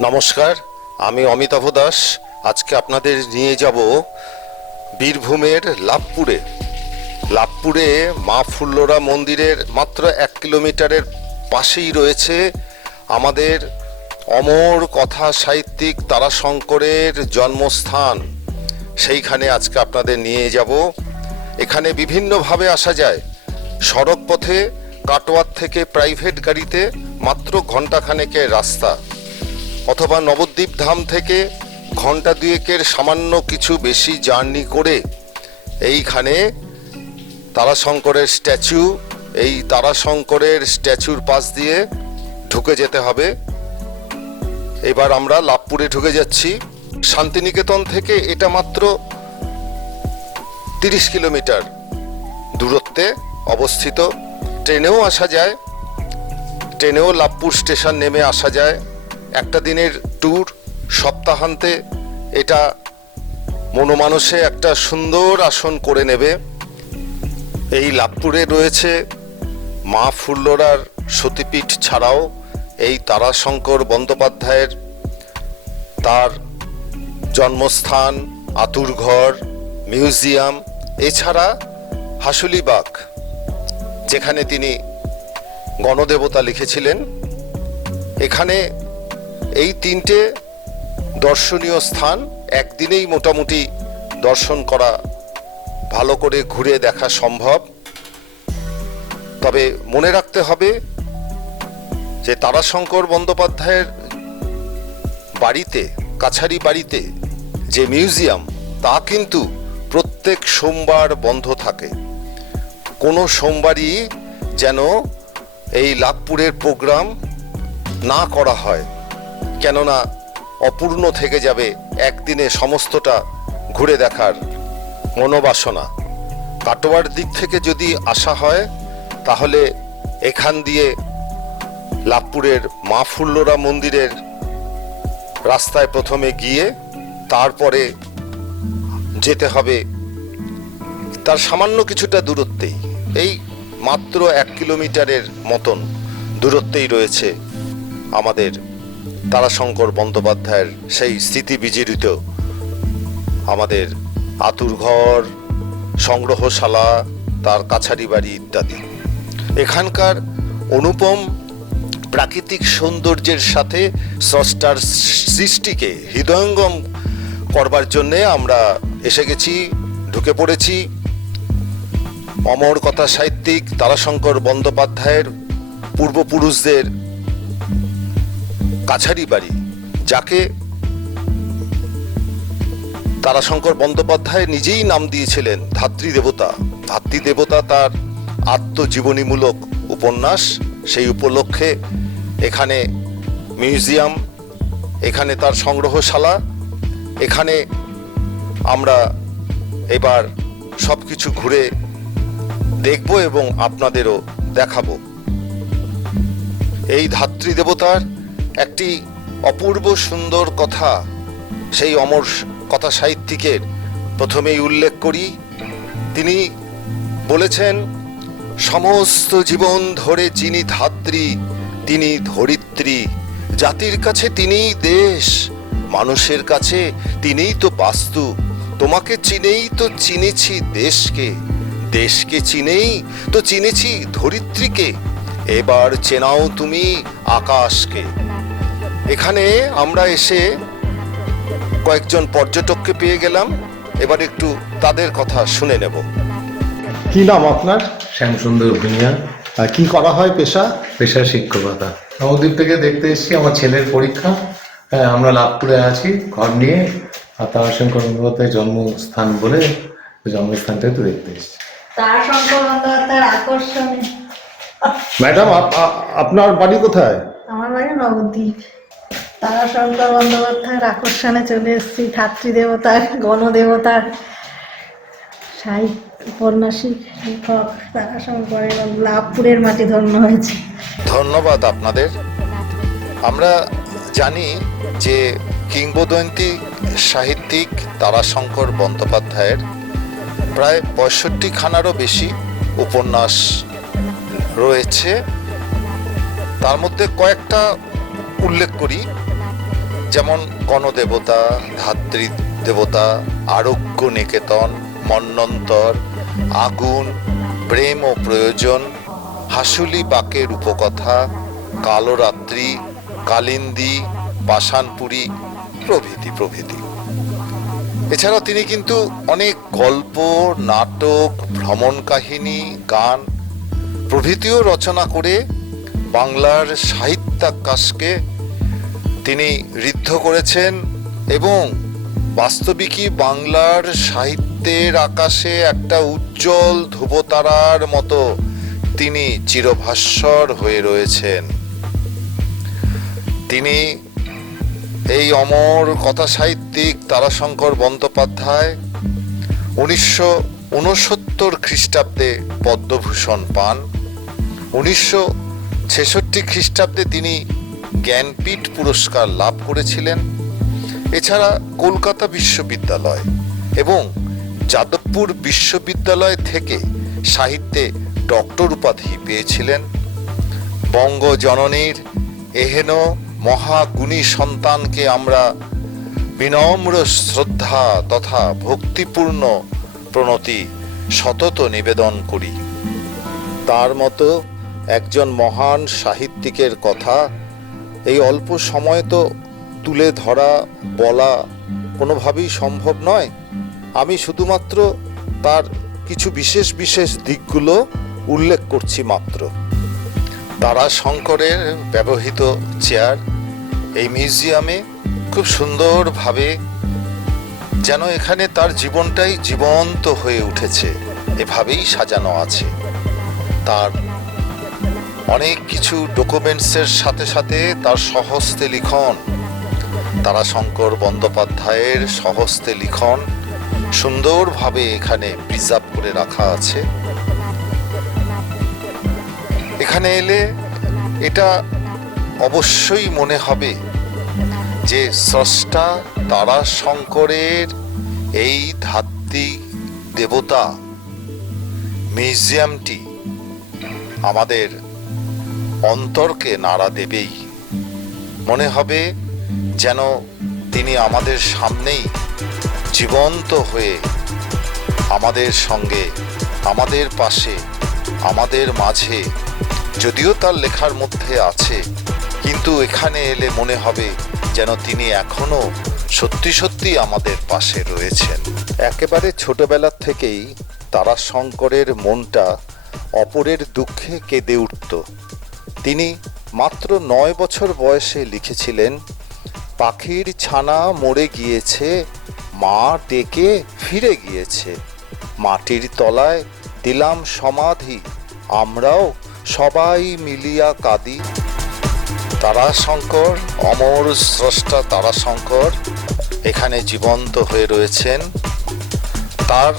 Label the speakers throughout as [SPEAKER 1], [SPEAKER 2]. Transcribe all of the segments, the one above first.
[SPEAKER 1] নমস্কার, আমি অমিতাভ দাস। আজকে আপনাদের নিয়ে যাব বীরভূমের লাভপুরে। লাভপুরে মা ফুল্লরা মন্দিরের মাত্র এক কিলোমিটারের পাশেই রয়েছে আমাদের অমর কথা সাহিত্যিক তারাশঙ্করের জন্মস্থান। সেইখানে আজকে আপনাদের নিয়ে যাব। এখানে বিভিন্নভাবে আসা যায়। সড়ক পথে কাটোয়ার থেকে প্রাইভেট গাড়িতে মাত্র ঘন্টাখানেকের রাস্তা। অথবা নবদ্বীপ ধাম থেকে ঘণ্টা দুয়েকের সামান্য কিছু বেশি জার্নি করে এইখানে তারাশঙ্করের স্ট্যাচু, এই তারাশঙ্করের স্ট্যাচুর পাশ দিয়ে ঢুকে যেতে হবে। এবার আমরা লাভপুরে ঢুকে যাচ্ছি। শান্তিনিকেতন থেকে এটা মাত্র তিরিশ কিলোমিটার দূরত্বে অবস্থিত। ট্রেনেও আসা যায়। ট্রেনেও লাভপুর স্টেশন নেমে আসা যায়। একটা দিনের ট্যুর সপ্তাহান্তে এটা মনোমানসে একটা সুন্দর আসন করে নেবে। এই লাভপুরে রয়েছে মা ফুল্লরার সতীপীঠ ছাড়াও এই তারাশঙ্কর বন্দ্যোপাধ্যায়ের তার জন্মস্থান আতুরঘর মিউজিয়াম, এছাড়া হাসুলিবাগ যেখানে তিনি গণদেবতা লিখেছিলেন। এখানে এই তিনটে দর্শনীয় স্থান একদিনেই মোটামুটি দর্শন করা ভালো করে ঘুরে দেখা সম্ভব। তবে মনে রাখতে হবে যে তারাশঙ্কর বন্দ্যোপাধ্যায়ের বাড়িতে, কাছারি বাড়িতে যে মিউজিয়াম, তা কিন্তু প্রত্যেক সোমবার বন্ধ থাকে। কোনো সোমবারই যেন এই লাভপুরের প্রোগ্রাম না করা হয়। কেননা অপূর্ণ থেকে যাবে একদিনে সমস্তটা ঘুরে দেখার মনোবাসনা। কাটোয়ার দিক থেকে যদি আসা হয়, তাহলে এখান দিয়ে লাভপুরের মা ফুল্লরা মন্দিরের রাস্তায় প্রথমে গিয়ে তারপরে যেতে হবে। তার সামান্য কিছুটা দূরত্বেই। এই মাত্র এক কিলোমিটারের মতন দূরত্বেই রয়েছে আমাদের তারাশঙ্কর বন্দ্যোপাধ্যায়ের সেই স্মৃতি বিজড়িত আমাদের আতুর ঘর, সংগ্রহশালা, তার কাছারি বাড়ি ইত্যাদি। এখানকার অনুপম প্রাকৃতিক সৌন্দর্যের সাথে স্রষ্টার সৃষ্টিকে হৃদয়ঙ্গম করবার জন্যে আমরা এসে গেছি, ঢুকে পড়েছি। অমর কথা সাহিত্যিক তারাশঙ্কর বন্দ্যোপাধ্যায়ের পূর্বপুরুষদের কাছারি বাড়ি, যাকে তারাশঙ্কর বন্দ্যোপাধ্যায় নিজেই নাম দিয়েছিলেন, ধাত্রী দেবতা। ধাত্রী দেবতা তার আত্মজীবনীমূলক উপন্যাস, সেই উপলক্ষে এখানে মিউজিয়াম, এখানে তার সংগ্রহশালা, এখানে আমরা এবার সব কিছু ঘুরে দেখব এবং আপনাদেরও দেখাবো। এই ধাত্রী দেবতার একটি অপূর্ব সুন্দর কথা, সেই অমর কথা সাহিত্যিকের প্রথমেই উল্লেখ করি। তিনি বলেছেন, সমস্ত জীবন ধরে যিনি ধাত্রী, তিনি ধরিত্রী। জাতির কাছে তিনিই দেশ, মানুষের কাছে তিনিই তো বাস্তু। তোমাকে চিনেই তো চিনেছি দেশকে দেশকে চিনেই তো চিনেছি ধরিত্রীকে। এবার চেনাও তুমি আকাশকে। এখানে আমরা এসে কয়েকজন পর্যটককে পেয়ে গেলাম। এবার একটু তাদের কথা শুনে নেব। কি নাম আপনার?
[SPEAKER 2] শ্যামসুন্দর
[SPEAKER 1] আর কি করা হয় পেশা?
[SPEAKER 2] পেশা শিক্ষকতা। নবদ্বীপ থেকে দেখতে এসেছি আমার ছেলের পরীক্ষা। হ্যাঁ আমরা লাভপুরে আছি ঘর নিয়ে। আর তারাশঙ্কর বন্দ্যোপাধ্যায়ের জন্মস্থান বলে জন্মস্থানটা একটু দেখতে এসেছি।
[SPEAKER 3] তারাশঙ্কর বন্দ্যোপাধ্যায়ের আকর্ষণে।
[SPEAKER 1] ম্যাডাম আপনার বাড়ি কোথায়?
[SPEAKER 3] আমার বাড়ি নবদ্বীপ। তারাশঙ্কর বন্দ্যোপাধ্যায়ের আকর্ষণে চলে এসেছি ধাত্রী দেবতার গণদেবতার সাহিত্য, উপন্যাসিক, লেখক লাভপুরের মাটি ধন্য হয়েছে।
[SPEAKER 1] ধন্যবাদ আপনাদের। আমরা জানি যে কিংবদন্তি সাহিত্যিক তারাশঙ্কর বন্দ্যোপাধ্যায়ের প্রায় পঁয়ষট্টি খানারও বেশি উপন্যাস রয়েছে। তার মধ্যে কয়েকটা উল্লেখ করি। যেমন গণদেবতা ধাত্রী দেবতা আরোগ্য নিকেতন, মন্নন্তর, আগুন, প্রেম ও প্রয়োজন, হাসুলি বাকের উপকথা কালরাত্রি, কালিন্দী, পাষাণপুরী প্রভৃতি প্রভৃতি। এছাড়াও তিনি কিন্তু অনেক গল্প, নাটক, ভ্রমণ কাহিনী, গান প্রভৃতিও রচনা করে বাংলার সাহিত্যাকাশকে তিনি ঋদ্ধ করেছেন এবং বাস্তবিকই বাংলার সাহিত্যের আকাশে একটা উজ্জ্বল ধ্রুবতারার মতো তিনি চিরভাস্বর হয়ে রয়েছেন। তিনি এই অমর কথা সাহিত্যিক তারাশঙ্কর বন্দ্যোপাধ্যায় উনিশশো উনসত্তর খ্রিস্টাব্দে পদ্মভূষণ পান। উনিশশো ছেষট্টি খ্রিস্টাব্দে তিনি জ্ঞানপীঠ পুরস্কার লাভ করেছিলেন, এছাড়া কলকাতা বিশ্ববিদ্যালয় এবং যাদবপুর বিশ্ববিদ্যালয় থেকে সাহিত্যে ডক্টর উপাধি পেয়েছিলেন। বঙ্গজননীর এহেন মহাগুণী সন্তানকে আমরা বিনম্র শ্রদ্ধা তথা ভক্তিপূর্ণ প্রণতি সতত নিবেদন করি। তার মতো একজন মহান সাহিত্যিকের কথা এই অল্প সময় তো তুলে ধরা, বলা কোনোভাবেই সম্ভব নয়। আমি শুধুমাত্র তার কিছু বিশেষ বিশেষ দিকগুলো উল্লেখ করছি মাত্র। তারা শঙ্করের ব্যবহৃত চেয়ার এই মিউজিয়ামে খুব সুন্দরভাবে যেন এখানে তার জীবনটাই জীবন্ত হয়ে উঠেছে। এভাবেই সাজানো আছে। তার অনেক কিছু ডকুমেন্টসের সাথে সাথে তার সহস্তে লিখন। তারাশঙ্কর বন্দ্যোপাধ্যায়ের সহস্তে লিখন সুন্দরভাবে এখানে প্রিজার্ভ করে রাখা আছে। এখানে এলে এটা অবশ্যই মনে হবে যে স্রষ্টা তারাশঙ্করের এই ধাত্রী দেবতা, মিউজিয়ামটি আমাদের অন্তরকে নাড়া দেবেই। মনে হবে যেন তিনি আমাদের সামনেই জীবন্ত হয়ে আমাদের সঙ্গে, আমাদের পাশে, আমাদের মাঝে, যদিও তার লেখার মধ্যে আছে, কিন্তু এখানে এলে মনে হবে যেন তিনি এখনও সত্যি সত্যি আমাদের পাশে রয়েছেন। একেবারে ছোটবেলার থেকেই তারাশঙ্করের মনটা অপরের দুঃখে কেঁদে উঠত। তিনি মাত্র নয় বছর বয়সে লিখেছিলেন, পাখির ছানা মরে গিয়েছে, মা ডেকে ফিরে গিয়েছে। মাটির তলায় দিলাম সমাধি, আমরাও সবাই মিলিয়া কাঁদি। তারাশঙ্কর, অমর স্রষ্টা তারাশঙ্কর, এখানে জীবন্ত হয়ে রয়েছেন। তার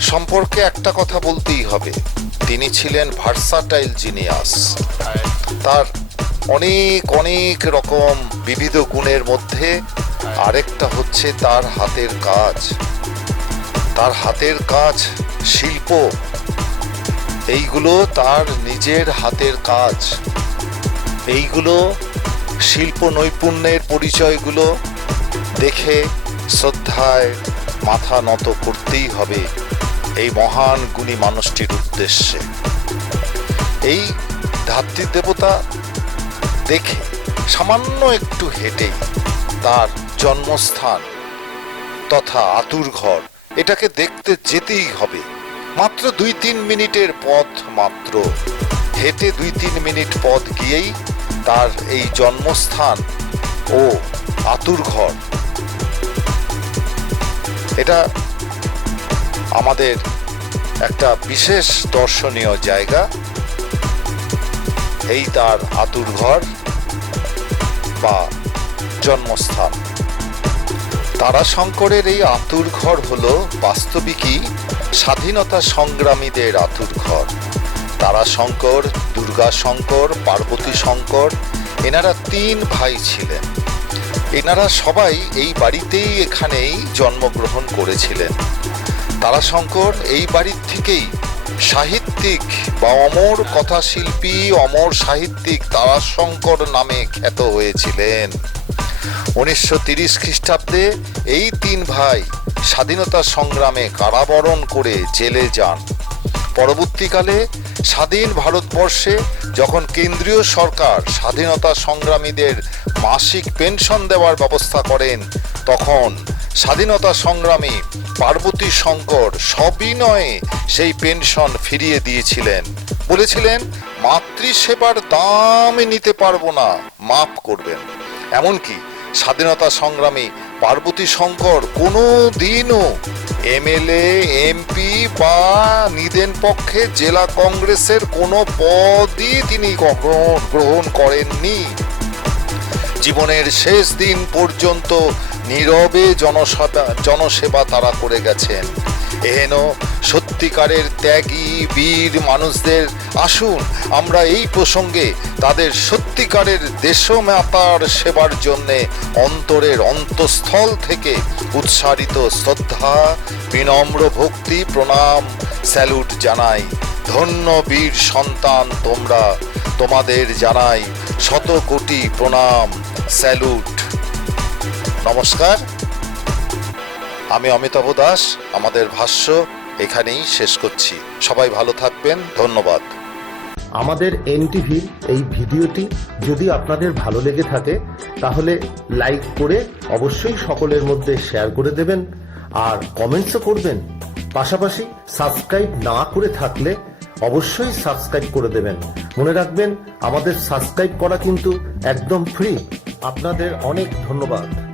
[SPEAKER 1] সম্পর্কে একটা কথা বলতেই হবে। তিনি ছিলেন ভার্সাটাইল জিনিয়াস তার অনেক অনেক রকম বিবিধ গুণের মধ্যে আরেকটা হচ্ছে তার হাতের কাজ। তার হাতের কাজ শিল্প। এইগুলো তার নিজের হাতের কাজ। এইগুলো শিল্প নৈপুণ্যের পরিচয়গুলো দেখে শ্রদ্ধায় মাথা নত করতেই হবে। এই মহান গুণী মানুষটির উদ্দেশ্যে। এই ধাত্রী দেবতা দেখে সামান্য একটু হেঁটেই তার জন্মস্থান তথা আতুর ঘর, এটাকে দেখতে যেতেই হবে। মাত্র দুই তিন মিনিটের পথ মাত্র। হেঁটে দুই তিন মিনিট পথ গিয়েই তার এই জন্মস্থান ও আতুর ঘর। এটা আমাদের একটা বিশেষ দর্শনীয় জায়গা। এই তার আতুর ঘর বা জন্মস্থান। তারাশঙ্করের এই আতুর ঘর হলো বাস্তবিকই স্বাধীনতা সংগ্রামীদের আতুর ঘর। তারাশঙ্কর, দুর্গাশঙ্কর, পার্বতী শঙ্কর, এনারা তিন ভাই ছিলেন। এনারা সবাই এই বাড়িতেই এখানেই জন্মগ্রহণ করেছিলেন। তারাশঙ্কর এই বাড়ির থেকেই সাহিত্যিক বা অমর কথাশিল্পী, অমর সাহিত্যিক তারাশঙ্কর নামে খ্যাত হয়েছিলেন। উনিশশো তিরিশ খ্রিস্টাব্দে এই তিন ভাই স্বাধীনতা সংগ্রামে কারাবরণ করে জেলে যান। পরবর্তীকালে স্বাধীন ভারতবর্ষে যখন কেন্দ্রীয় সরকার স্বাধীনতা সংগ্রামীদের মাসিক পেনশন দেওয়ার ব্যবস্থা করেন। তখন স্বাধীনতা সংগ্রামী পার্বতী শঙ্কর সবিনয়ে সেই পেনশন ফিরিয়ে দিয়েছিলেন। বলেছিলেন, মাতৃসেবার দাম নিতে পারব না, মাফ করবেন। এমনকি স্বাধীনতা সংগ্রামী পার্বতী শঙ্কর কোনো দিনও এমএলএ, এমপি বা নিদেন পক্ষে জেলা কংগ্রেসের কোনো পদই তিনি গ্রহণ করেননি। জীবনের শেষ দিন পর্যন্ত নীরবে জনসেবা জনসেবা তারা করে গেছেন। এহেন সত্যিকারের ত্যাগী, বীর মানুষদের আসুন, আমরা এই প্রসঙ্গে তাদের সত্যিকারের দেশমাতার সেবার জন্যে অন্তরের অন্তঃস্থল থেকে উৎসারিত শ্রদ্ধা, বিনম্র ভক্তি, প্রণাম, স্যালুট জানাই। ধন্য বীর সন্তান তোমরা, তোমাদের জানাই শত কোটি প্রণাম। স্যালুট। নমস্কার। আমি অমিতাভ দাস, আমাদের ভাষ্য এখানেই শেষ করছি। সবাই ভালো থাকবেন, ধন্যবাদ।
[SPEAKER 4] আমাদের এনটিভির এই ভিডিওটি যদি আপনাদের ভালো লেগে থাকে, তাহলে লাইক করে অবশ্যই সকলের মধ্যে শেয়ার করে দেবেন, আর কমেন্টসও করবেন। পাশাপাশি সাবস্ক্রাইব না করে থাকলে অবশ্যই সাবস্ক্রাইব করে দেবেন। মনে রাখবেন, আমাদের সাবস্ক্রাইব করা কিন্তু একদম ফ্রি। আপনাদের অনেক ধন্যবাদ।